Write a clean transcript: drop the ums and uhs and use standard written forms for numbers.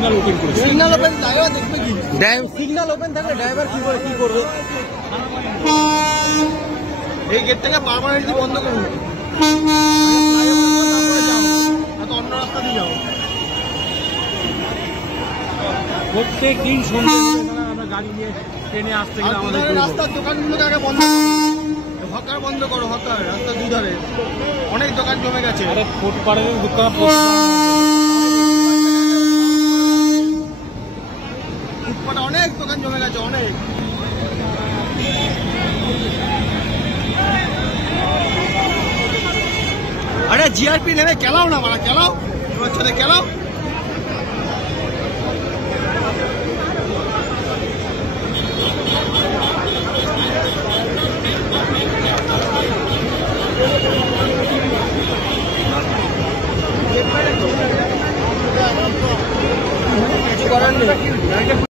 Signal open করেছে। Signal open driver দেখবে কি? সিগন্যাল ওপেন থাকলে ড্রাইভার কি করে কি করবে? এই গেট থেকে পার্মানেন্টলি বন্ধ করুন। অন্য রাস্তা দিয়ে যাও। প্রত্যেক দিন সন্ধ্যে আমরা গাড়ি নিয়ে ট্রেনে আসতে গেলে আমাদের রাস্তার দোকানগুলোকে আগে বন্ধ করো, হকার বন্ধ করো, হকার রাস্তার দুধারে অনেক দোকান জমে গেছে। আরে ফুটপাতের দোকান, ফুটপাতে অনেক দোকান জমে গেছে, অনেক। আরে জিআরপি নেমে খেলাও না, মারা খেলাও, তোমার সাথে খেলাও। কিছু করার নেই।